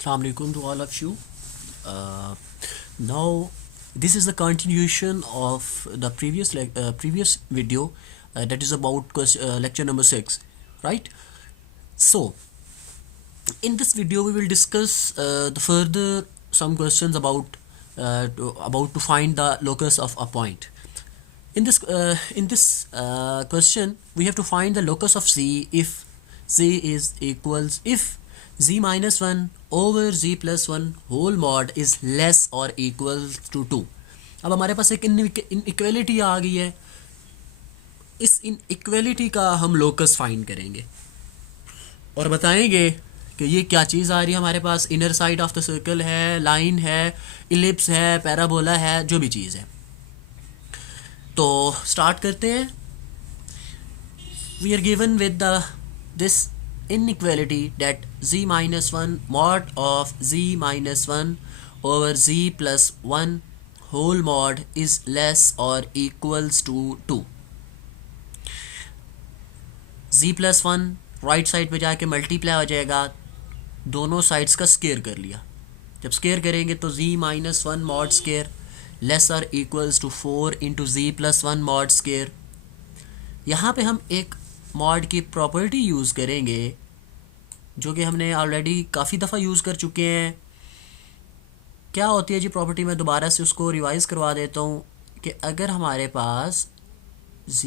Assalamu alaikum to all of you. Now, this is the continuation of the previous video that is about lecture number 6, right? So, in this video, we will discuss the further some questions about to find the locus of a point. In this question, we have to find the locus of z if z is equals if z minus 1 over z plus 1 whole mod is less or equal to 2. अब हमारे पास एक inequality आ गई है. इस inequality का हम locus find करेंगे और बताएंगे कि ये क्या चीज़ आ रही है. हमारे पास inner side of the circle है, लाइन है, इलिप्स है, पैराबोला है, जो भी चीज़ है. तो स्टार्ट करते हैं. We are given with this inequality that z minus 1 mod of z minus 1 over z plus 1 whole mod is less or equals to 2. z plus 1 right side पे जाके मल्टीप्लाई हो जाएगा. दोनों साइड्स का स्केयर कर लिया. जब स्केयर करेंगे तो z minus 1 mod square less और equals to 4 into z plus 1 mod square. यहाँ पे हम एक मॉड की प्रॉपर्टी यूज़ करेंगे जो कि हमने ऑलरेडी काफ़ी दफ़ा यूज़ कर चुके हैं. क्या होती है जी प्रॉपर्टी? मैं दोबारा से उसको रिवाइज़ करवा देता हूँ कि अगर हमारे पास z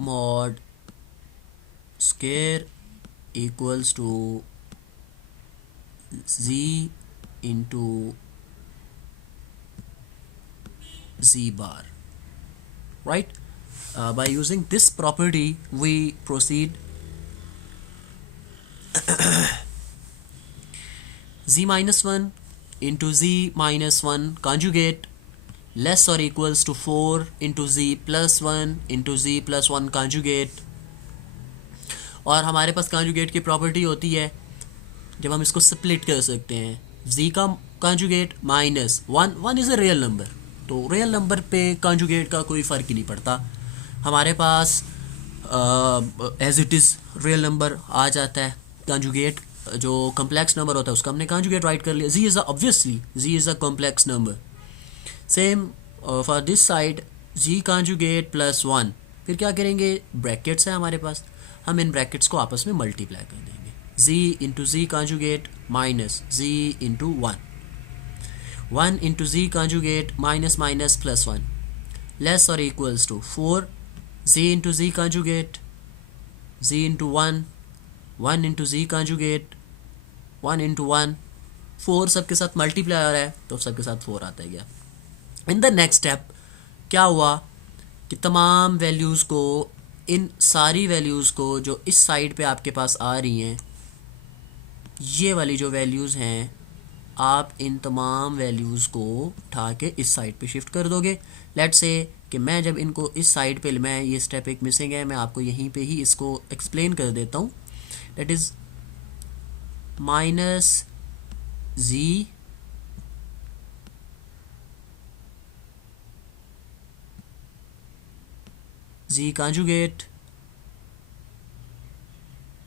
mod square equals to z into z bar, right? By using this property we proceed. Z minus 1 into z minus 1 conjugate less or equals to 4 into z plus 1 into z plus 1 conjugate. और हमारे पास conjugate की property होती है जब हम इसको split कर सकते हैं. z का conjugate minus 1 is a real number, तो रियल नंबर पे conjugate का कोई फ़र्क ही नहीं पड़ता. हमारे पास as it is real number आ जाता है. कंजुगेट जो कम्प्लेक्स नंबर होता है उसका हमने कंजुगेट राइट कर लिया. Z is obviously z is a complex number. Same for this side z conjugate plus 1. फिर क्या करेंगे? ब्रैकेट्स है हमारे पास, हम इन ब्रैकेट्स को आपस में मल्टीप्लाई कर देंगे. Z into z conjugate minus z into 1 into z conjugate minus minus plus 1 less और equals to 4 z into z conjugate z into 1 into z conjugate 1 into 1 4 सबके साथ मल्टीप्लाई हो रहा है तो सबके साथ 4 आता है. गया. इन द नेक्स्ट स्टेप क्या हुआ कि तमाम वैल्यूज़ को, इन सारी वैल्यूज़ को जो इस साइड पे आपके पास आ रही हैं, ये वाली जो वैल्यूज़ हैं, आप इन तमाम वैल्यूज़ को उठा के इस साइड पे शिफ्ट कर दोगे. लेट्स से कि मैं जब इनको इस साइड पे, मैं ये स्टेप एक मिसिंग है, मैं आपको यहीं पे ही इसको एक्सप्लेन कर देता हूँ. That is minus z conjugate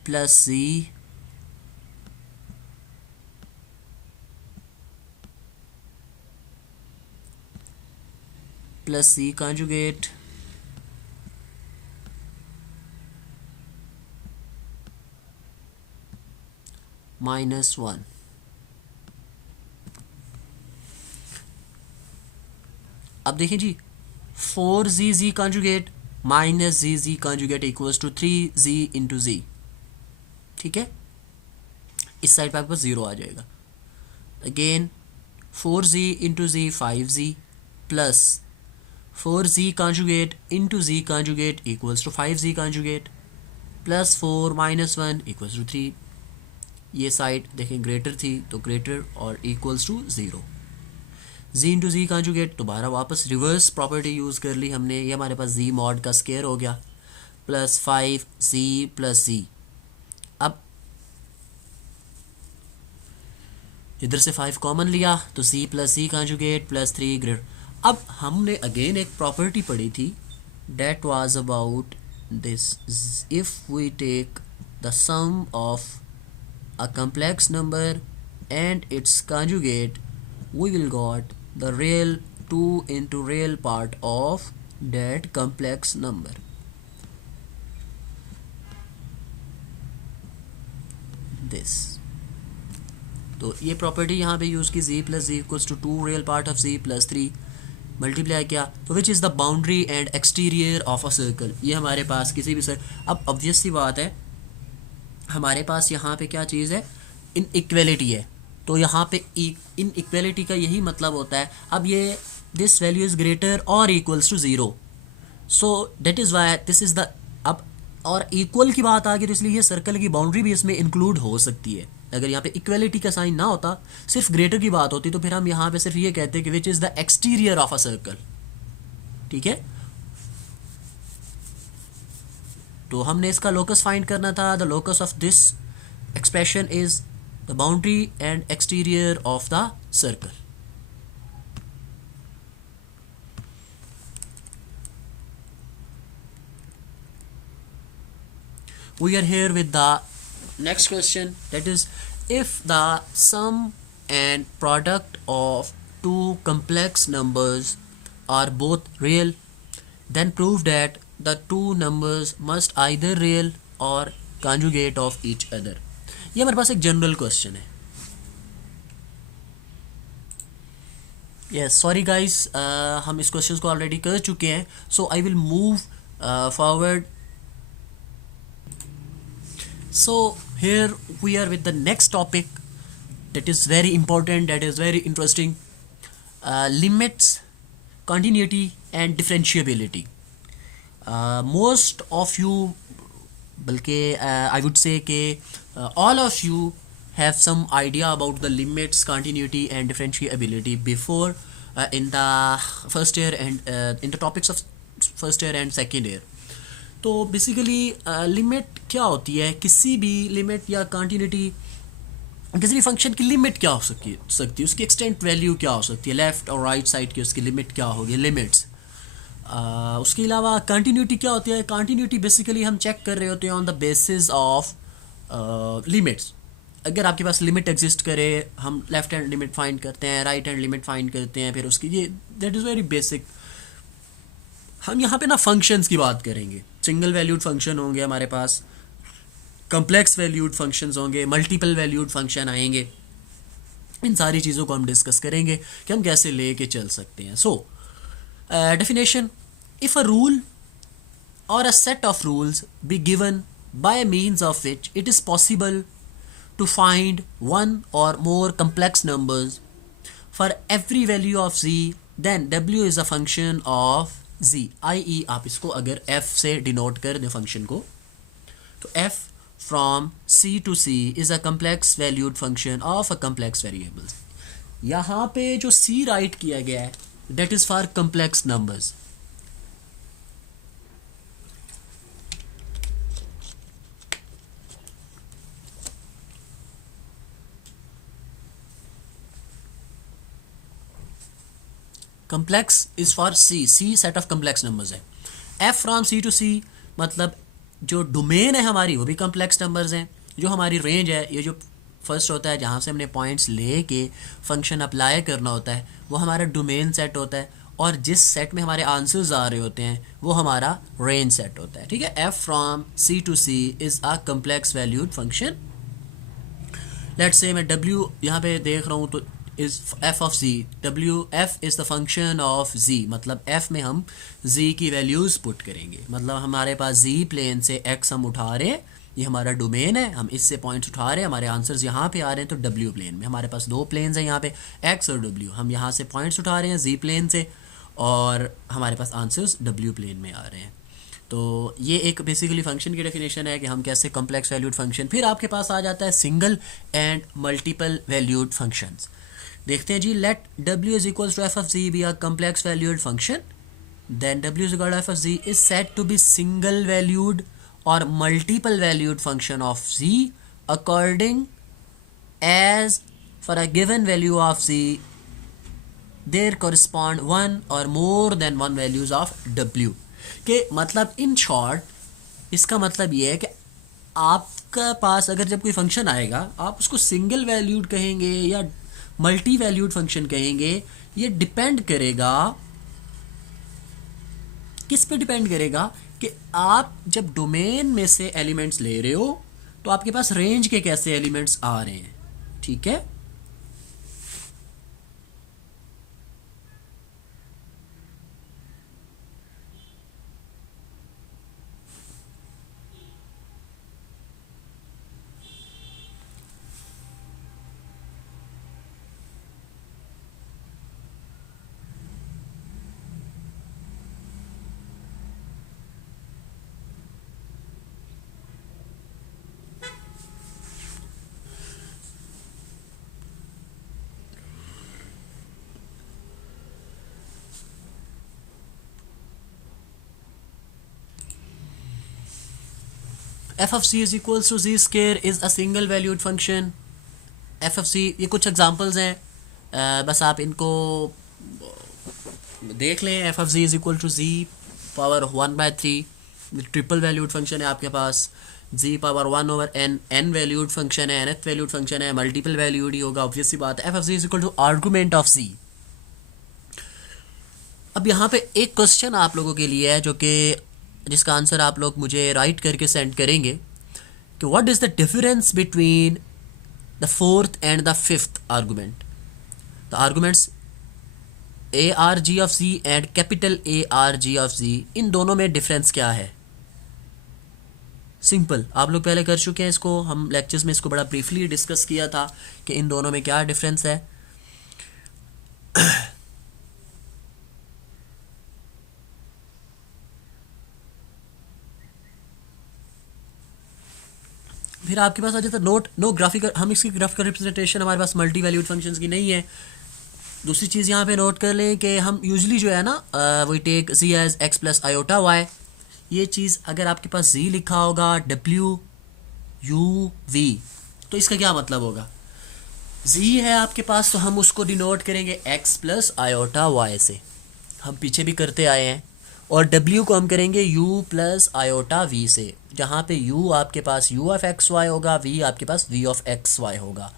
plus z plus z conjugate minus 1. अब देखिए जी, 4z conjugate minus z conjugate equals to 3z into z. ठीक है, इस साइड पर आपके पास 0 आ जाएगा. Again 4z into z 5z plus 4z conjugate into z conjugate equals to 5z conjugate plus 4 minus 1 equals to 3. ये साइड देखें greater थी तो ग्रेटर और equals to 0. z into z conjugate दोबारा वापस रिवर्स प्रॉपर्टी यूज़ कर ली हमने. ये हमारे पास z मॉड का स्केयर हो गया प्लस 5z प्लस z. अब इधर से 5 कॉमन लिया तो c प्लस c कंजुगेट प्लस 3 ग्रेटर. अब हमने अगेन एक प्रॉपर्टी पढ़ी थी, that was about if we take the sum of a complex number and its conjugate, we will got the real 2 into real part of that complex number. This, तो ये property यहाँ पे use की z plus z equals to 2 real part of z plus 3 multiply किया, तो which is the boundary and exterior of a circle. ये हमारे पास किसी भी अब ऑब्वियस सी बात है, हमारे पास यहाँ पे क्या चीज़ है, इन इक्वेलिटी है. तो यहाँ पे इन इक्वेलिटी का यही मतलब होता है, अब ये दिस वैल्यू इज़ ग्रेटर और equals to zero, so that is why this is the, अब और इक्वल की बात आ गई तो इसलिए ये सर्कल की बाउंड्री भी इसमें इंक्लूड हो सकती है. अगर यहाँ पे इक्वलिटी का साइन ना होता, सिर्फ ग्रेटर की बात होती, तो फिर हम यहाँ पे सिर्फ ये कहते हैं कि विच is the exterior of a circle. ठीक है, तो हमने इसका लोकस फाइंड करना था. The locus of this expression is the boundary and exterior of the circle. We are here with the next question, that is, if the sum and product of two complex numbers are both real, then prove that the two numbers must either real or conjugate of each other. ये हमारे पास एक general question है. Yes, sorry guys, हम इस question को already कर चुके हैं, so I will move forward. So here we are with the next topic that is very important, that is very interesting, limits, continuity and differentiability. Most of you, बल्कि I would say कि all of you have some idea about the limits, continuity and differentiability before in the first year and in the topics of first year and second year. तो basically limit क्या होती है, किसी भी limit या continuity, किसी भी function की लिमिट क्या हो सकती है, उसकी एक्सटेंट वैल्यू क्या हो सकती है, लेफ़्ट और राइट साइड की उसकी लिमिट क्या होगी, लिमिट्स. उसके अलावा कंटिन्यूटी क्या होती है, कंटिन्यूटी बेसिकली हम चेक कर रहे होते हैं on the basis of limits. अगर आपके पास लिमिट एग्जिस्ट करे, हम लेफ्ट हैंड लिमिट फाइंड करते हैं, राइट हैंड लिमिट फाइंड करते हैं, फिर उसकी ये दैट इज़ वेरी बेसिक. हम यहाँ पे ना फंक्शंस की बात करेंगे. सिंगल वैल्यूड फंक्शन होंगे हमारे पास, कम्प्लेक्स वैल्यूड फंक्शंस होंगे, मल्टीपल वैल्यूड फंक्शन आएंगे. इन सारी चीज़ों को हम डिस्कस करेंगे कि हम कैसे ले के चल सकते हैं. So definition, if a rule और a set of rules be given by means of which it is possible to find one or more complex numbers for every value of z, then w is a function of z. i.e. आप इसको अगर f से denote कर दें function को, तो f from c to c is a complex valued function of a complex variables. यहाँ पे जो c राइट किया गया है that is for complex numbers. complex is for c set of complex numbers है. f from c to c मतलब जो domain है हमारी वो भी complex numbers हैं. जो हमारी रेंज है, ये जो फर्स्ट होता है जहाँ से हमने पॉइंट्स ले के फंक्शन अप्लाई करना होता है, वो हमारा डोमेन सेट होता है, और जिस सेट में हमारे आंसर्स आ रहे होते हैं वो हमारा रेंज सेट होता है. ठीक है, f from c to c is a complex valued function. Let's say मैं w यहाँ पे देख रहा हूँ तो is f of z, w f is the function of z, मतलब f में हम z की वैल्यूज़ पुट करेंगे. मतलब हमारे पास z प्लेन से x हम उठा रहे हैं, ये हमारा डोमेन है, हम इससे पॉइंट्स उठा रहे हैं, हमारे आंसर्स यहाँ पे आ रहे हैं. तो w प्लेन में हमारे पास दो प्लेन्स हैं यहाँ पे, x और w. हम यहाँ से पॉइंट्स उठा रहे हैं z प्लेन से, और हमारे पास आंसर्स w प्लेन में आ रहे हैं. तो ये एक बेसिकली फंक्शन की डेफिनेशन है कि हम कैसे कम्प्लेक्स वैल्यूड फंक्शन. फिर आपके पास आ जाता है single and multiple valued functions. देखते हैं जी. Let w is equals to f of z be a complex valued function, then w is equal to f of z is said to be single valued और multiple valued function of z according as for a given value of z there correspond one और more than one values of w. के मतलब in short इसका मतलब ये है कि आपका पास अगर जब कोई फंक्शन आएगा आप उसको सिंगल वैल्यूड कहेंगे या मल्टी वैल्यूड फंक्शन कहेंगे, ये डिपेंड करेगा, किस पे डिपेंड करेगा कि आप जब डोमेन में से एलिमेंट्स ले रहे हो तो आपके पास रेंज के कैसे एलिमेंट्स आ रहे हैं। ठीक है, f of z is equals to z square is a single valued function. F of z, ये कुछ एग्जांपल्स हैं, बस आप इनको देख लें। F of z is equal to z power 1/3, triple valued function है आपके पास। Z power 1/n, n valued function है, nth वैल्यूड फंक्शन है, मल्टीपल वैल्यूड ही होगा, ऑब्वियस सी बात है। F of z is equal to argument of जी। अब यहाँ पे एक क्वेश्चन आप लोगों के लिए है जो कि जिसका आंसर आप लोग मुझे राइट करके सेंड करेंगे कि what is the difference between the fourth and the fifth argument. The arguments A R G of z and capital A R G of z, इन दोनों में डिफरेंस क्या है। सिंपल, आप लोग पहले कर चुके हैं इसको, हम लेक्चर्स में इसको बड़ा ब्रीफली डिस्कस किया था कि इन दोनों में क्या डिफरेंस है। फिर आपके पास आ जाता है नोट, नो ग्राफिकल, हम इसकी ग्राफिकल रिप्रेजेंटेशन हमारे पास मल्टी वैल्यूड फंक्शंस की नहीं है। दूसरी चीज़ यहाँ पे नोट कर लें कि हम यूजली जो है ना we take z as x plus iota y. ये चीज़ अगर आपके पास जी लिखा होगा डब्ल्यू यू वी, तो इसका क्या मतलब होगा। जी है आपके पास तो हम उसको डिनोट करेंगे एक्स प्लस आयोटा वाई से, हम पीछे भी करते आए हैं। और W को हम करेंगे U प्लस आयोटा V से, जहाँ पे U आपके पास U ऑफ एक्स वाई होगा, V आपके पास V ऑफ एक्स वाई होगा।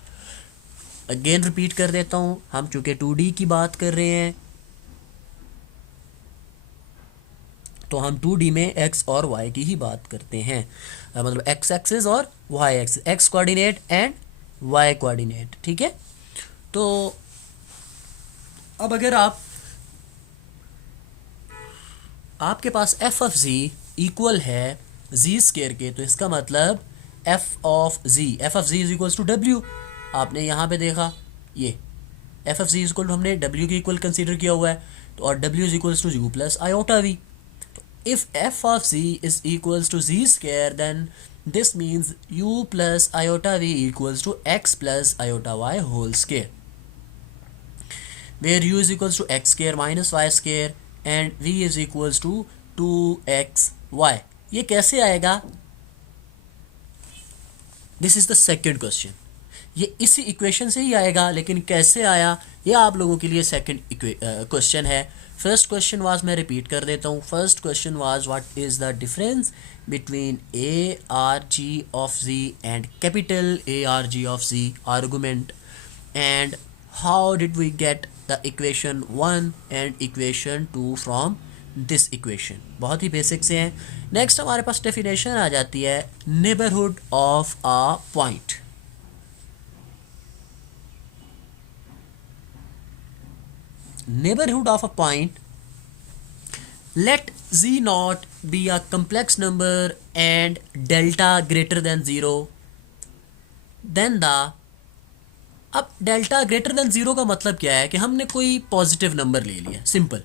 अगेन रिपीट कर देता हूँ, हम चूँकि 2D की बात कर रहे हैं तो हम 2D में x और y की ही बात करते हैं, मतलब x एक्सिस और y axis, x coordinate and y coordinate. ठीक है, तो अब अगर आपके पास f ऑफ z इक्वल है z स्केयर के, तो इसका मतलब f of z is equals to w। आपने यहाँ पे देखा ये f of z is equal to, हमने w के इक्वल कंसीडर किया हुआ है, तो और w is equals to u plus iota v। तो if f of z is equals to z square, then this means u plus iota v equals to x plus iota y whole square, where u is equals to x square minus y square and v is equals to 2xy। ये कैसे आएगा, this is the second question. ये इसी equation से ही आएगा, लेकिन कैसे आया ये आप लोगों के लिए सेकेंड क्वेश्चन है। फर्स्ट क्वेश्चन वाज, मैं रिपीट कर देता हूँ, first question was what is the difference between A R G of z and capital A R G of z argument, and how did we get the equation 1 and equation 2 from this equation। बहुत ही basic से हैं। Next हमारे पास definition आ जाती है neighbourhood of a point. Neighbourhood of a point, let z naught be a complex number and delta greater than 0, then the, अब delta greater than zero का मतलब क्या है कि हमने कोई पॉजिटिव नंबर ले लिया, सिंपल।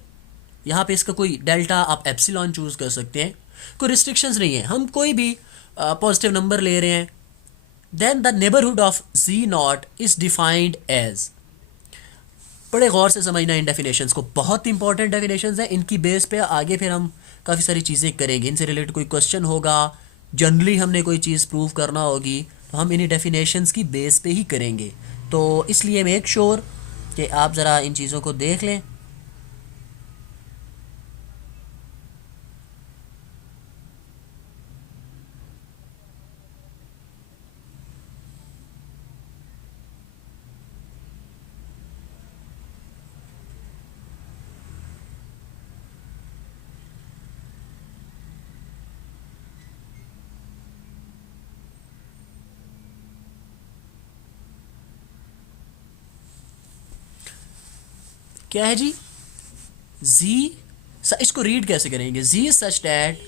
यहाँ पे इसका कोई डेल्टा आप एप्सिलॉन चूज कर सकते हैं, कोई रिस्ट्रिक्शंस नहीं है, हम कोई भी पॉजिटिव नंबर ले रहे हैं। Then the neighbourhood of z naught is defined as, बड़े गौर से समझना इन डेफिनेशंस को, बहुत इंपॉर्टेंट डेफिनेशंस हैं, इनकी बेस पे आगे फिर हम काफ़ी सारी चीज़ें करेंगे, इनसे रिलेटेड कोई क्वेश्चन होगा, जनरली हमने कोई चीज़ प्रूव करना होगी तो हम इन्हीं डेफिनेशंस की बेस पे ही करेंगे। तो इसलिए मेक श्योर कि आप ज़रा इन चीज़ों को देख लें। क्या है जी, z, इसको रीड कैसे करेंगे, z such that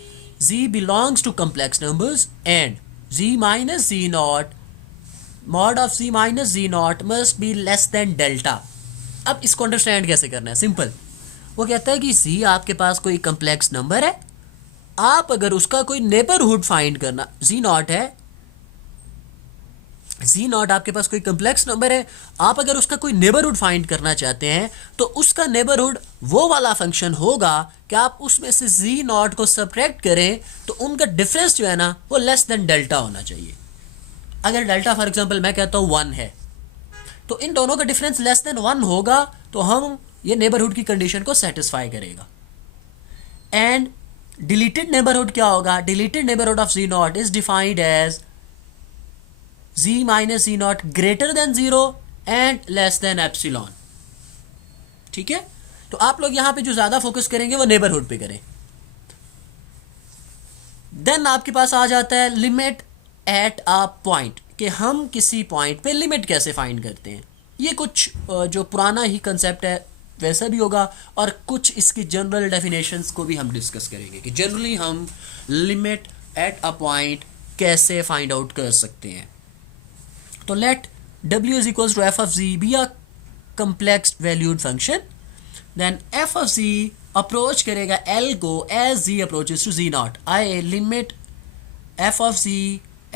z belongs to complex numbers and z minus z naught mod of z minus z naught must be less than delta. अब इसको अंडरस्टैंड कैसे करना है, सिंपल। वो कहता है कि z आपके पास कोई कम्प्लेक्स नंबर है, आप अगर उसका कोई नेबरहुड फाइंड करना, z नॉट है, जी नॉट आपके पास कोई कम्प्लेक्स नंबर है, आप अगर उसका कोई नेबरहुड फाइंड करना चाहते हैं तो उसका नेबरहुड वो वाला फंक्शन होगा कि आप उसमें से जी नॉट को सब्ट्रैक्ट करें तो उनका डिफरेंस जो है ना वो लेस देन डेल्टा होना चाहिए। अगर डेल्टा फॉर एग्जांपल मैं कहता हूँ 1 है तो इन दोनों का डिफरेंस लेस देन 1 होगा तो हम ये नेबरहुड की कंडीशन को सेटिस्फाई करेगा। एंड डिलीटेड नेबरहुड क्या होगा, deleted neighbourhood of z naught is defined as z minus z naught greater than 0 and less than epsilon. ठीक है, तो आप लोग यहां पे जो ज्यादा फोकस करेंगे वो नेबरहुड पे करें। देन आपके पास आ जाता है लिमिट एट अ पॉइंट, कि हम किसी पॉइंट पे लिमिट कैसे फाइंड करते हैं। ये कुछ जो पुराना ही कंसेप्ट है वैसा भी होगा, और कुछ इसकी जनरल डेफिनेशंस को भी हम डिस्कस करेंगे कि जनरली हम लिमिट एट अ पॉइंट कैसे फाइंड आउट कर सकते हैं। तो late w is equals to f of z be a complex valued function, then f of z approach करेगा l को as z approaches to z naught। I limit f of z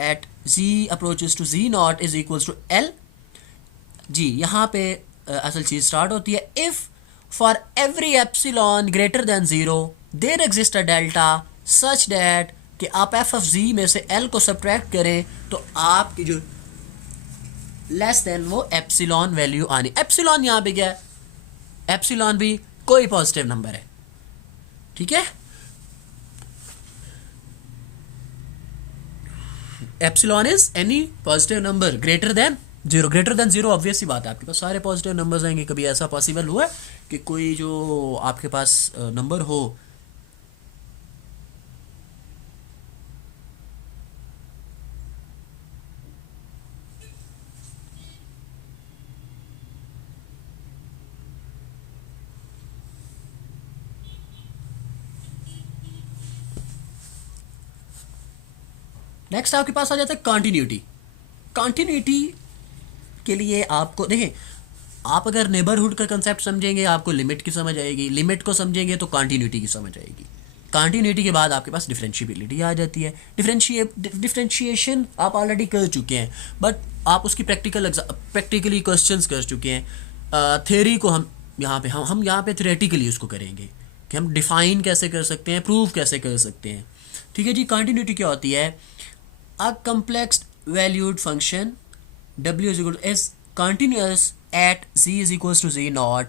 at z approaches to z naught is equals to l। जी यहाँ पे असल चीज start होती है, if for every epsilon greater than 0 there exists a delta such that कि आप f of z में से l को सब्ट्रैक्ट करें तो आपकी जो लेस देन वो एप्सिलॉन वैल्यू आनी। एप्सिलॉन यहां पे क्या है, एप्सिलॉन भी कोई पॉजिटिव नंबर है। ठीक है, epsilon is any positive number greater than 0। Greater than 0 obvious ही बात है, आपके पास सारे पॉजिटिव नंबर्स आएंगे। कभी ऐसा पॉसिबल हुआ है कि कोई जो आपके पास नंबर हो नेक्स्ट आपके पास आ जाता है कॉन्टिन्यूटी। कॉन्टिन्यूटी के लिए आपको देखें, आप अगर नेबरहुड का कंसेप्ट समझेंगे आपको लिमिट की समझ आएगी, लिमिट को समझेंगे तो कॉन्टिन्यूटी की समझ आएगी। कॉन्टिन्यूटी के बाद आपके पास डिफरेंशिएबिलिटी आ जाती है। डिफरेंशिएशन आप ऑलरेडी कर चुके हैं, बट आप उसकी प्रैक्टिकली क्वेश्चंस कर चुके हैं। थ्योरी को हम यहाँ पे थ्योरेटिकली उसको करेंगे कि हम डिफाइन कैसे कर सकते हैं, प्रूव कैसे कर सकते हैं। ठीक है जी, कॉन्टिन्यूटी क्या होती है, a complex valued function w is continuous at z is equals to z naught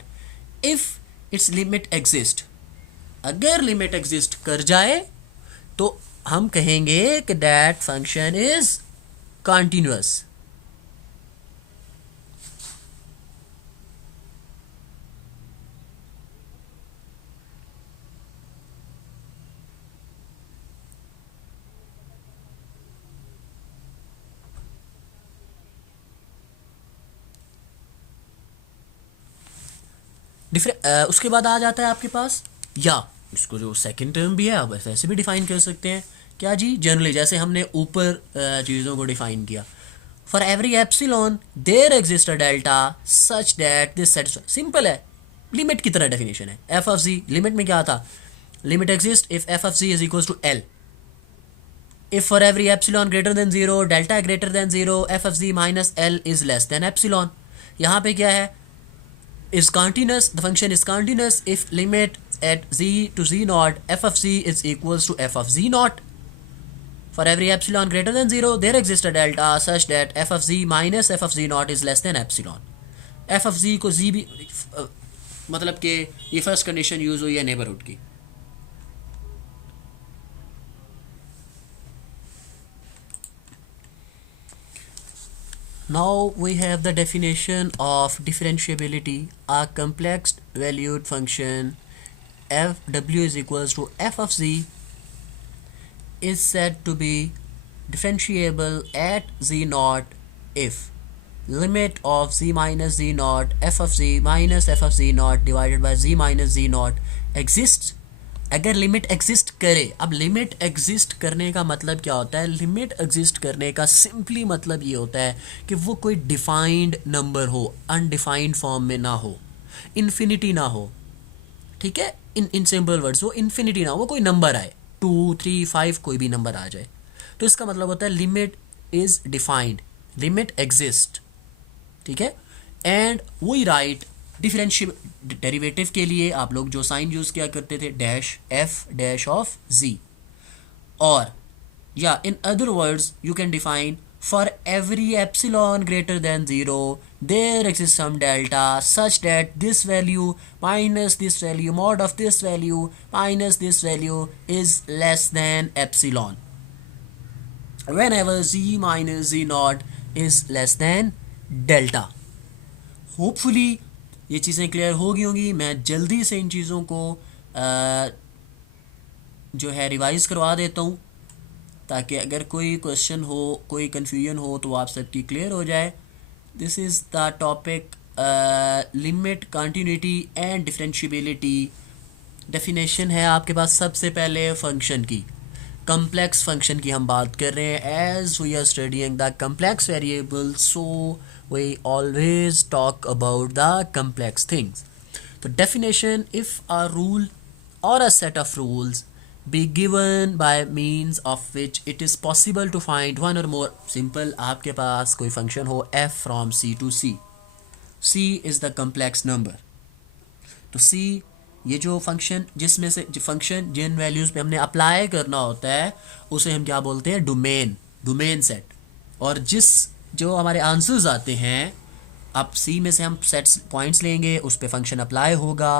if its limit exist। अगर लिमिट एग्जिस्ट कर जाए तो हम कहेंगे कि that function is continuous। उसके बाद आ जाता है आपके पास, या इसको जो सेकंड टर्म भी है आप वैसे भी डिफाइन कर सकते हैं। क्या जी, जनरली जैसे हमने ऊपर चीज़ों को डिफाइन किया, for every epsilon there exist a delta such that this satisfy. Simple है, लिमिट की तरह डेफिनेशन है। एफ ऑफ जी, लिमिट में क्या था, limit exist if f of z is equal to l, if for every epsilon greater than 0 delta greater than 0 f of z minus l is less than epsilon। यहाँ पे क्या है, is continuous, the function is continuous if limit at z to z naught f of z is equals to f of z naught। For every epsilon greater than 0 there exists a delta such that f of z minus f of z naught is less than epsilon। f of z को z भी मतलब कि ये first condition use हुई है neighbourhood की। Now we have the definition of differentiability, a complex valued function f w is equals to f of z is said to be differentiable at z naught if limit of z minus z not f of z minus f of z not divided by z minus z not exist. अगर limit exist करे, अब limit exist करने का मतलब क्या होता है? Limit exist करने का सिंपली मतलब ये होता है कि वो कोई डिफाइंड नंबर हो, अनडिफाइंड फॉर्म में ना हो, इन्फिनिटी ना हो, ठीक है, इन सिंपल वर्ड्स वो इन्फिनिटी ना हो, वो कोई नंबर आए 2 3 5 कोई भी नंबर आ जाए, तो इसका मतलब होता है limit is defined, limit exist, ठीक है। एंड वही राइट डिफरेंशियल डेरिवेटिव के लिए आप लोग जो साइन यूज़ किया करते थे, डैश एफ डैश ऑफ जी, और या in other words you can define for every epsilon greater than 0 there exists some delta such that this value minus this value mod of this value minus this value is less than epsilon whenever z minus z naught is less than delta। Hopefully ये चीज़ें clear हो गई होंगी। मैं जल्दी से इन चीज़ों को जो है रिवाइज करवा देता हूँ, ताकि अगर कोई क्वेश्चन हो, कोई कन्फ्यूजन हो, तो आप सबकी क्लियर हो जाए। This is the topic limit, continuity and differentiability. Definition है आपके पास सबसे पहले फंक्शन की, कम्प्लेक्स फंक्शन की हम बात कर रहे हैं। As we are studying the complex variable, so we always talk about the complex things. So definition: if a rule or a set of rules be given by means of which it is possible to find one or more, simple, आपके पास कोई function हो f from c to c, c is the complex number, तो c ये जो function, जिसमें से जो फंक्शन जिन वैल्यूज़ पे हमने अप्लाई करना होता है उसे हम क्या बोलते हैं? Domain, domain set. और जिस जो हमारे आंसर्स आते हैं, अब सी में से हम सेट्स पॉइंट्स लेंगे, उस पे फंक्शन अप्लाई होगा,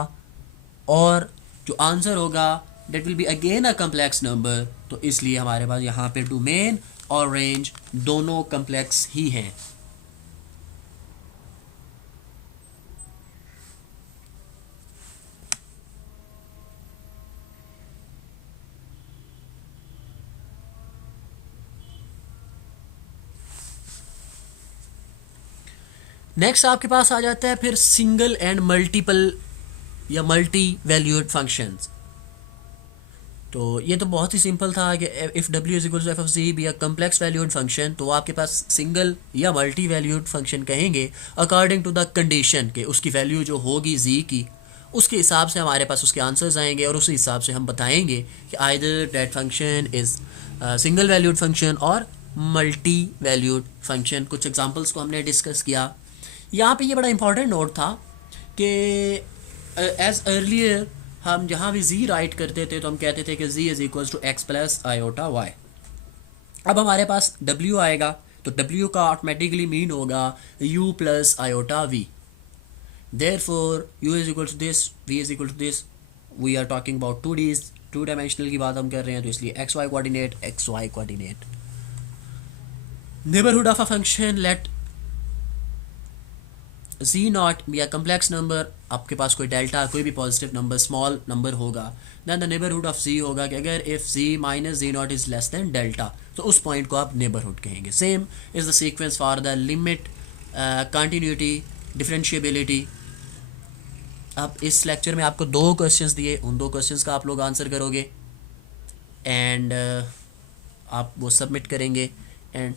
और जो आंसर होगा that will be again a complex number. तो इसलिए हमारे पास यहाँ पे डोमेन और रेंज दोनों कम्प्लेक्स ही हैं। नेक्स्ट आपके पास आ जाता है फिर सिंगल एंड मल्टीपल या मल्टी वैल्यूड फंक्शंस। तो ये तो बहुत ही सिंपल था कि if w is equal to f of z be a complex valued function, तो आपके पास सिंगल या मल्टी वैल्यूड फंक्शन कहेंगे अकॉर्डिंग टू द कंडीशन के उसकी वैल्यू जो होगी जी की, उसके हिसाब से हमारे पास उसके आंसर्स आएंगे, और उसी हिसाब से हम बताएंगे कि either that function is single valued function और मल्टी वैल्यूड फंक्शन। कुछ एग्जांपल्स को हमने डिस्कस किया। यहाँ पे ये बड़ा इंपॉर्टेंट नोट था कि एज अर्लियर हम जहाँ भी z राइट करते थे तो हम कहते थे कि z is equals to x plus iota y। अब हमारे पास w आएगा तो w का ऑटोमेटिकली मीन होगा u plus iota v। Therefore u is equal to this, v is equal to this. We are talking about 2D, 2 dimensional की बात हम कर रहे हैं, तो इसलिए xy coordinate, xy coordinate. Neighbourhood of a function let z naught be a complex number, आपके पास कोई डेल्टा, कोई भी पॉजिटिव नंबर, स्मॉल नंबर होगा, then the neighbourhood of z होगा कि अगर if z minus z naught is less than delta, तो उस पॉइंट को आप नेबरहुड कहेंगे। Same is the sequence for the limit, continuity, differentiability. अब इस लेक्चर में आपको 2 क्वेश्चंस दिए, उन 2 क्वेश्चंस का आप लोग आंसर करोगे एंड आप वो सबमिट करेंगे एंड